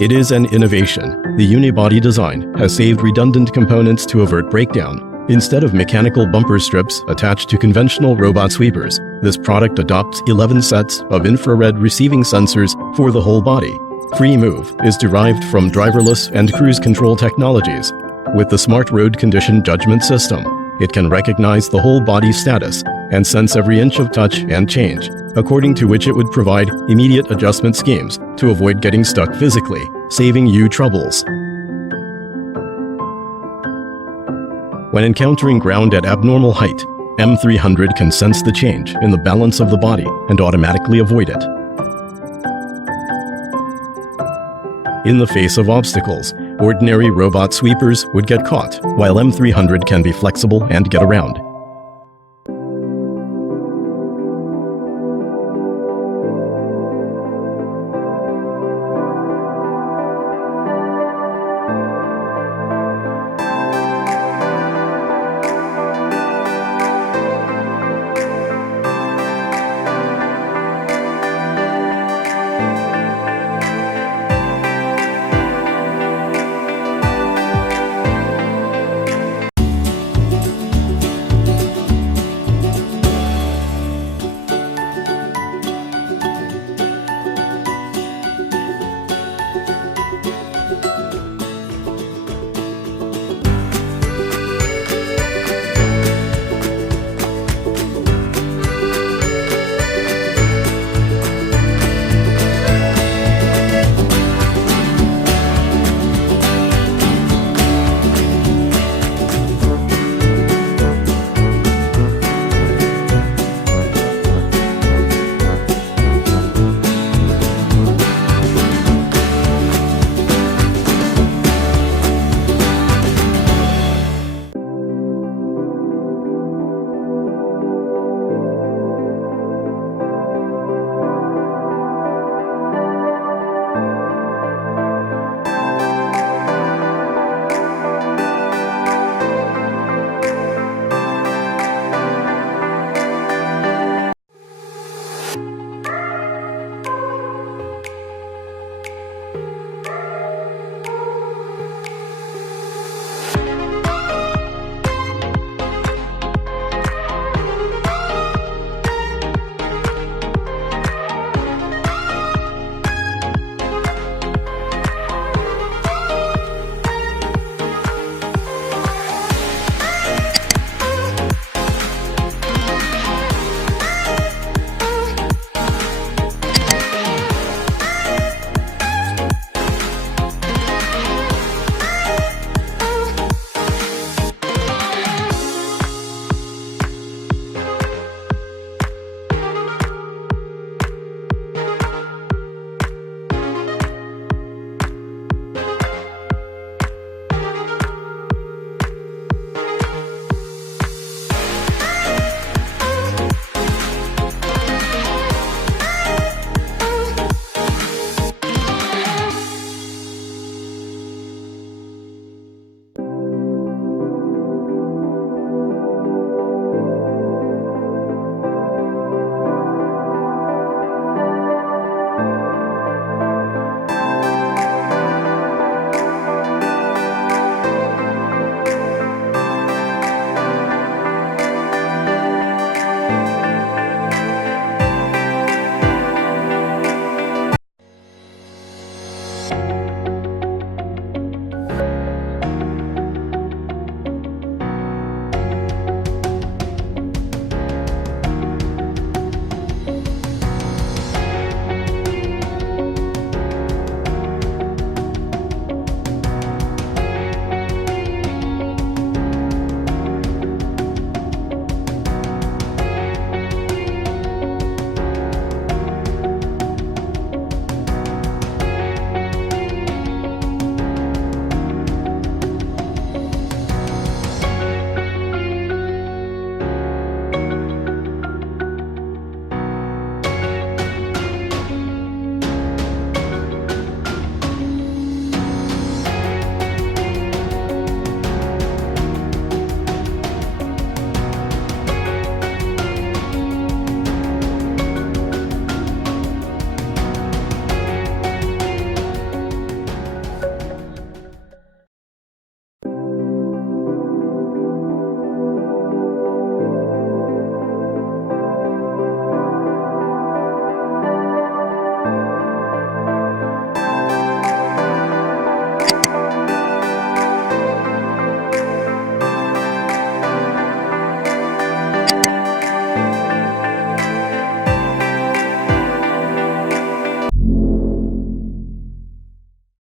It is an innovation. The unibody design has saved redundant components to avert breakdown. Instead of mechanical bumper strips attached to conventional robot sweepers, this product adopts 11 sets of infrared receiving sensors for the whole body. Free Move is derived from driverless and cruise control technologies. With the Smart Road Condition Judgment System, it can recognize the whole body status and sense every inch of touch and change, according to which it would provide immediate adjustment schemes to avoid getting stuck physically, saving you troubles. When encountering ground at abnormal height, M300 can sense the change in the balance of the body and automatically avoid it. In the face of obstacles, ordinary robot sweepers would get caught, while M300 can be flexible and get around.